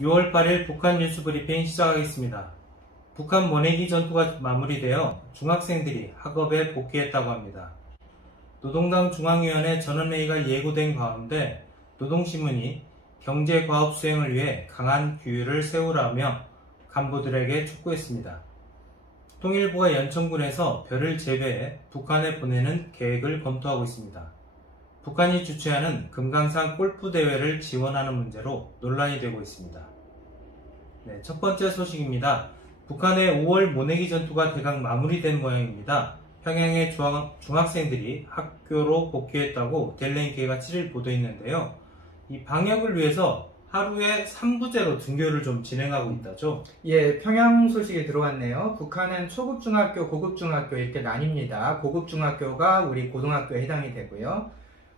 6월 8일 북한 뉴스 브리핑 시작하겠습니다. 북한 모내기 전투가 마무리되어 중학생들이 학업에 복귀했다고 합니다. 노동당 중앙위원회 전원회의가 예고된 가운데 노동신문이 경제과업 수행을 위해 강한 규율을 세우라며 간부들에게 촉구했습니다. 통일부가 연천군에서 별을 재배해 북한에 보내는 계획을 검토하고 있습니다. 북한이 주최하는 금강산 골프대회를 지원하는 문제로 논란이 되고 있습니다. 네, 첫 번째 소식입니다. 북한의 5월 모내기 전투가 대강 마무리된 모양입니다. 평양의 중학생들이 학교로 복귀했다고 델레인케이가 7일 보도했는데요. 이 방역을 위해서 하루에 3부제로 등교를 좀 진행하고 있다죠? 예, 평양 소식이 들어왔네요. 북한은 초급중학교, 고급중학교 이렇게 나뉩니다. 고급중학교가 우리 고등학교에 해당이 되고요.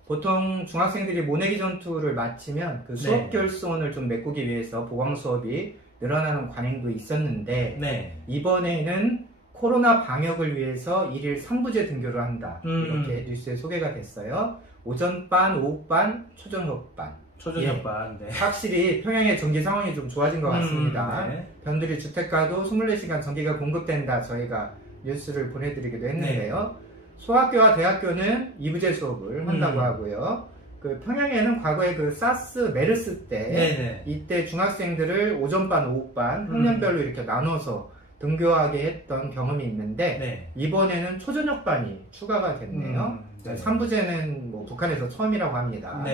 보통 중학생들이 모내기 전투를 마치면 그 수업 결손을 좀 메꾸기 위해서 보강 수업이 늘어나는 관행도 있었는데 이번에는 코로나 방역을 위해서 1일 3부제 등교를 한다. 이렇게 뉴스에 소개가 됐어요. 오전반, 오후반, 초저녁반. 초저녁반. 예, 확실히 평양의 전기 상황이 좀 좋아진 것 같습니다. 변두리 주택가도 24시간 전기가 공급된다. 저희가 뉴스를 보내드리기도 했는데요. 소학교와 대학교는 2부제 수업을 한다고 하고요. 그 평양에는 과거에 그 사스, 메르스 때 이때 중학생들을 오전반, 오후반 학년별로 이렇게 나눠서 등교하게 했던 경험이 있는데 이번에는 초저녁반이 추가가 됐네요. 3부제는 뭐 북한에서 처음이라고 합니다.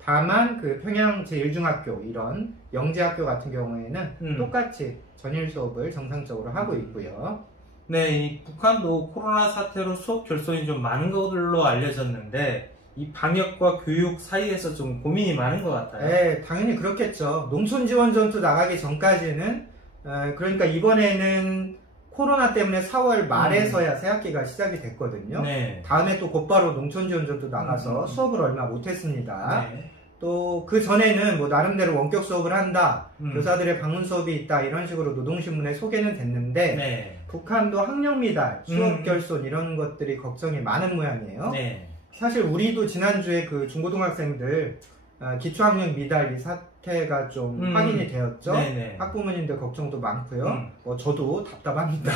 다만 그 평양 제1중학교 이런 영재학교 같은 경우에는 똑같이 전일 수업을 정상적으로 하고 있고요. 네, 이 북한도 코로나 사태로 수업 결손이 좀 많은 것으로 알려졌는데 이 방역과 교육 사이에서 좀 고민이 많은 것 같아요. 네, 당연히 그렇겠죠. 농촌 지원 전투 나가기 전까지는 그러니까 이번에는 코로나 때문에 4월 말에서야 새학기가 시작이 됐거든요. 다음에 또 곧바로 농촌 지원 전투 나가서 수업을 얼마 못했습니다. 또 그 전에는 뭐 나름대로 원격 수업을 한다, 교사들의 방문 수업이 있다 이런 식으로 노동신문에 소개는 됐는데 북한도 학력 미달, 수업 결손 이런 것들이 걱정이 많은 모양이에요. 사실 우리도 지난주에 그 중고등학생들 기초학력 미달 이 사태가 좀 확인이 되었죠. 학부모님들 걱정도 많고요. 저도 답답합니다.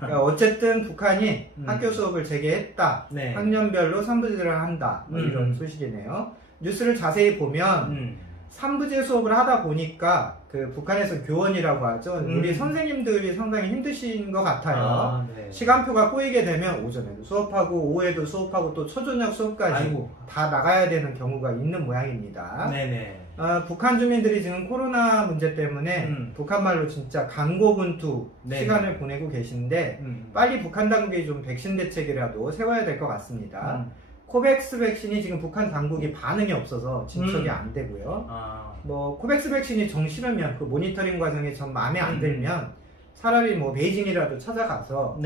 그러니까 어쨌든 북한이 학교 수업을 재개했다. 학년별로 3부제를 한다. 이런 소식이네요. 뉴스를 자세히 보면 3부제 수업을 하다 보니까 그 북한에서 교원이라고 하죠. 우리 선생님들이 상당히 힘드신 것 같아요. 시간표가 꼬이게 되면 오전에도 수업하고 오후에도 수업하고 또 초저녁 수업까지 다 나가야 되는 경우가 있는 모양입니다. 북한 주민들이 지금 코로나 문제 때문에 북한말로 진짜 간고분투 시간을 보내고 계신데 빨리 북한 당국이 좀 백신 대책이라도 세워야 될 것 같습니다. 코백스 백신이 지금 북한 당국이 반응이 없어서 진척이 안 되고요. 뭐 코백스 백신이 정 싫으면 그 모니터링 과정이 전 마음에 안 들면 차라리 뭐 베이징이라도 찾아가서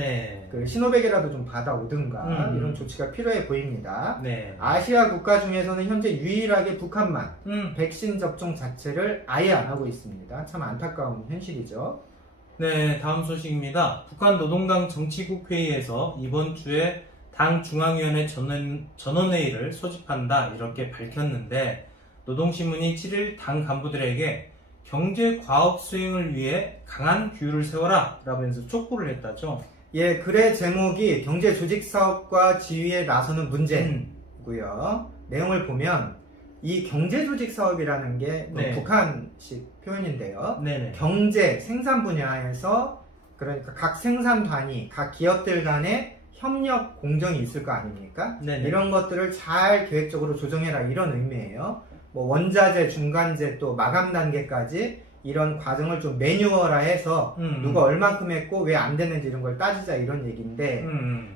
그 시노백이라도 좀 받아오든가 이런 조치가 필요해 보입니다. 아시아 국가 중에서는 현재 유일하게 북한만 백신 접종 자체를 아예 안 하고 있습니다. 참 안타까운 현실이죠. 네, 다음 소식입니다. 북한 노동당 정치국 회의에서 이번 주에 당 중앙위원회 전원회의를 소집한다 이렇게 밝혔는데 노동신문이 7일 당 간부들에게 경제과업 수행을 위해 강한 규율을 세워라 라면서 촉구를 했다죠. 예, 글의 제목이 경제조직사업과 지휘에 나서는 문제고요. 내용을 보면 이 경제조직사업이라는 게 북한식 표현인데요. 경제, 생산 분야에서 그러니까 각 생산 단위, 각 기업들 간의 협력, 공정이 있을 거 아닙니까? 이런 것들을 잘 계획적으로 조정해라 이런 의미예요. 뭐 원자재, 중간재 또 마감 단계까지 이런 과정을 좀 매뉴얼화해서 누가 얼만큼 했고 왜 안 됐는지 이런 걸 따지자 이런 얘기인데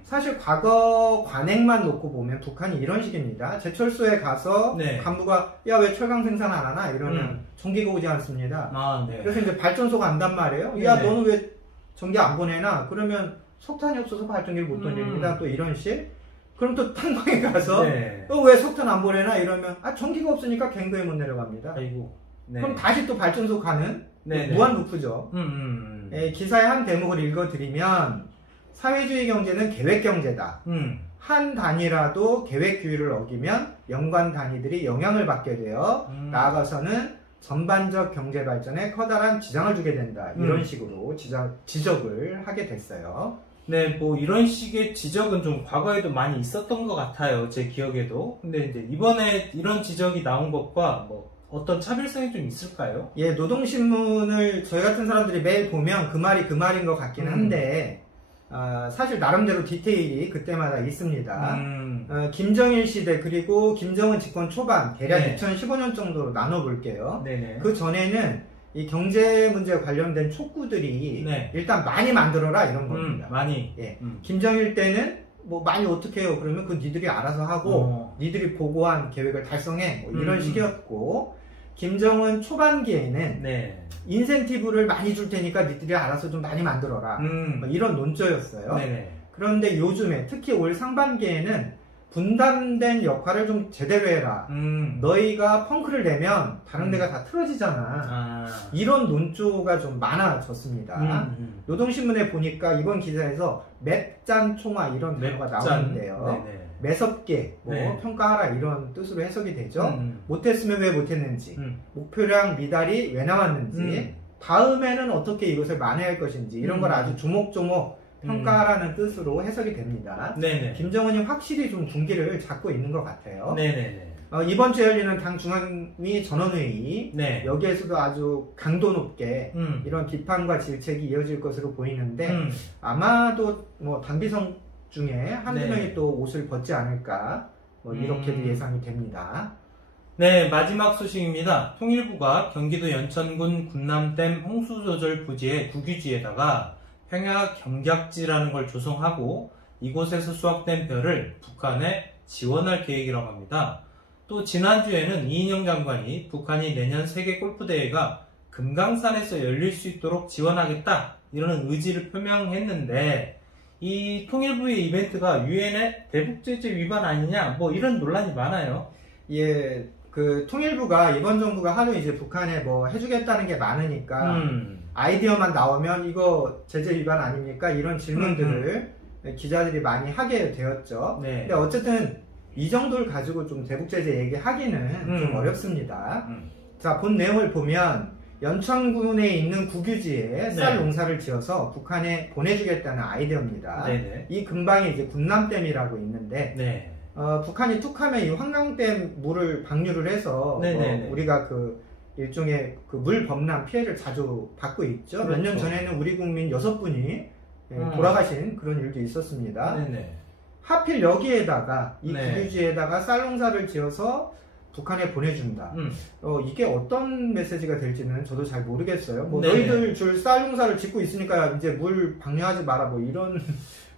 사실 과거 관행만 놓고 보면 북한이 이런 식입니다. 제철소에 가서 간부가 야 왜 철강 생산 안 하나 이러면 전기가 오지 않습니다. 그래서 이제 발전소가 안단 말이에요. 야 너는 왜 전기 안 보내나? 그러면 석탄이 없어서 발전기를 못 돌립니다. 또 이런 식. 그럼 또 탄광에 가서 왜 석탄 안 보내나 이러면 전기가 없으니까 갱도에 못 내려갑니다. 그럼 다시 또 발전소 가는 무한 루프죠. 기사의 한 대목을 읽어드리면 사회주의 경제는 계획 경제다. 한 단위라도 계획 규율을 어기면 연관 단위들이 영향을 받게 되어 나아가서는 전반적 경제 발전에 커다란 지장을 주게 된다. 이런 식으로 지적을 하게 됐어요. 네, 뭐 이런 식의 지적은 좀 과거에도 많이 있었던 것 같아요. 제 기억에도. 근데 이제 이번에 이런 지적이 나온 것과 뭐 어떤 차별성이 좀 있을까요? 예, 노동신문을 저희 같은 사람들이 매일 보면 그 말이 그 말인 것 같긴 한데 사실 나름대로 디테일이 그때마다 있습니다. 김정일 시대 그리고 김정은 집권 초반 대략 네. 2015년 정도로 나눠볼게요. 네네. 그 전에는 이 경제 문제에 관련된 촉구들이 네. 일단 많이 만들어라 이런 겁니다. 많이. 예. 김정일 때는 뭐 많이 어떻게 해요? 그러면 그 니들이 알아서 하고 니들이 보고한 계획을 달성해 뭐 이런 식이었고 김정은 초반기에는 네. 인센티브를 많이 줄 테니까 니들이 알아서 좀 많이 만들어라 뭐 이런 논조였어요. 네네. 그런데 요즘에 특히 올 상반기에는 분담된 역할을 좀 제대로 해라. 너희가 펑크를 내면 다른 데가 다 틀어지잖아. 이런 논조가 좀 많아졌습니다. 노동신문에 보니까 이번 기사에서 맵짠 총화 이런 단어가 나오는데요. 네네. 매섭게 뭐 네. 평가하라 이런 뜻으로 해석이 되죠. 못했으면 왜 못했는지, 목표량 미달이 왜 나왔는지, 다음에는 어떻게 이것을 만회할 것인지 이런 걸 아주 조목조목 평가라는 뜻으로 해석이 됩니다. 네네. 김정은이 확실히 좀 군기를 잡고 있는 것 같아요. 네네네. 이번 주에 열리는 당 중앙위 전원회의 네. 여기에서도 아주 강도 높게 이런 비판과 질책이 이어질 것으로 보이는데 아마도 뭐 당비성 중에 한두 네. 명이 또 옷을 벗지 않을까 뭐 이렇게도 예상이 됩니다. 네, 마지막 소식입니다. 통일부가 경기도 연천군 군남댐 홍수조절 부지의 국유지에다가 평야 경작지라는 걸 조성하고 이곳에서 수확된 벼를 북한에 지원할 계획이라고 합니다. 또 지난주에는 이인영 장관이 북한이 내년 세계 골프대회가 금강산에서 열릴 수 있도록 지원하겠다 이런 의지를 표명했는데 이 통일부의 이벤트가 유엔의 대북제재 위반 아니냐 뭐 이런 논란이 많아요. 예, 그 통일부가 이번 정부가 하도 이제 북한에 뭐 해주겠다는 게 많으니까 아이디어만 나오면 이거 제재 위반 아닙니까? 이런 질문들을 기자들이 많이 하게 되었죠. 네. 근데 어쨌든 이 정도를 가지고 좀 대북제재 얘기하기는 좀 어렵습니다. 자, 본 내용을 보면 연천군에 있는 국유지에 쌀 농사를 지어서 북한에 보내주겠다는 아이디어입니다. 네네. 이 근방에 이제 군남댐이라고 있는데 네. 북한이 툭하면 이 황강댐 물을 방류를 해서 우리가 그 일종의 그 물 범람 피해를 자주 받고 있죠. 그렇죠. 몇 년 전에는 우리 국민 6분이 돌아가신 그런 일도 있었습니다. 네네. 하필 여기에다가 이 국유지에다가 쌀 농사를 지어서 북한에 보내준다. 이게 어떤 메시지가 될지는 저도 잘 모르겠어요. 뭐 너희들 줄 쌀 농사를 짓고 있으니까 이제 물 방류하지 마라 뭐 이런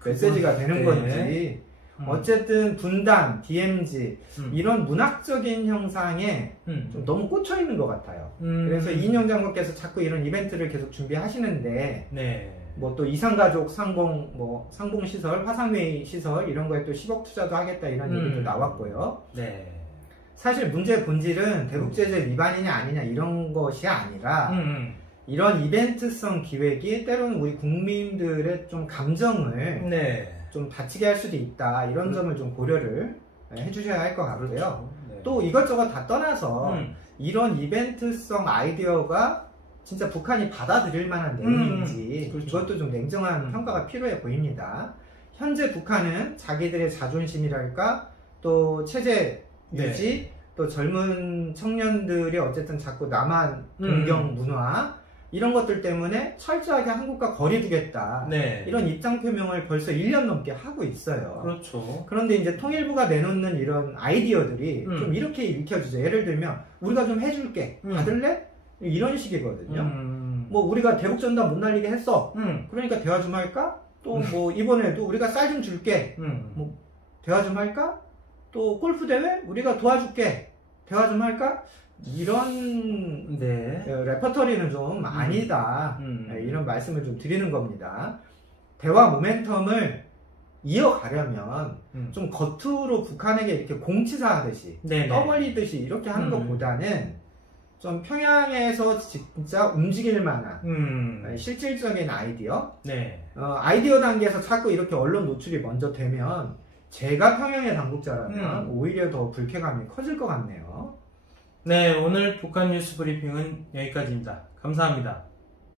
메시지가 되는 건지 어쨌든 분단, DMZ 이런 문학적인 형상에 좀 너무 꽂혀 있는 것 같아요. 그래서 이인영 장관께서 자꾸 이런 이벤트를 계속 준비하시는데 뭐 또 이산가족 상봉, 뭐 상봉시설, 화상회의 시설 이런 거에 또 10억 투자도 하겠다 이런 얘기도 나왔고요. 네. 사실 문제의 본질은 대북제재 위반이냐 아니냐 이런 것이 아니라 이런 이벤트성 기획이 때로는 우리 국민들의 좀 감정을 좀 다치게 할 수도 있다 이런 점을 좀 고려를 해주셔야 할 것 같고요. 그렇죠. 네. 또 이것저것 다 떠나서 이런 이벤트성 아이디어가 진짜 북한이 받아들일 만한 내용인지 그렇죠. 그것도 좀 냉정한 평가가 필요해 보입니다. 현재 북한은 자기들의 자존심이랄까 또 체제 유지 또 젊은 청년들이 어쨌든 자꾸 남한 동경 문화 이런 것들 때문에 철저하게 한국과 거리 두겠다. 이런 입장 표명을 벌써 1년 넘게 하고 있어요. 그렇죠. 그런데 이제 통일부가 내놓는 이런 아이디어들이 좀 이렇게 읽혀지죠. 예를 들면 우리가 좀 해줄게. 받을래? 이런 식이거든요. 뭐 우리가 대북전단 못 날리게 했어. 그러니까 대화 좀 할까? 또 뭐 이번에도 우리가 쌀 좀 줄게. 뭐 대화 좀 할까? 또 골프 대회? 우리가 도와줄게. 대화 좀 할까? 이런 레퍼토리는 좀 아니다. 이런 말씀을 좀 드리는 겁니다. 대화 모멘텀을 이어가려면 좀 겉으로 북한에게 이렇게 공치사하듯이 떠벌리듯이 이렇게 하는 것보다는 좀 평양에서 진짜 움직일 만한 실질적인 아이디어 아이디어 단계에서 자꾸 이렇게 언론 노출이 먼저 되면 제가 평양의 당국자라면 오히려 더 불쾌감이 커질 것 같네요. 네, 오늘 북한 뉴스 브리핑은 여기까지입니다. 감사합니다.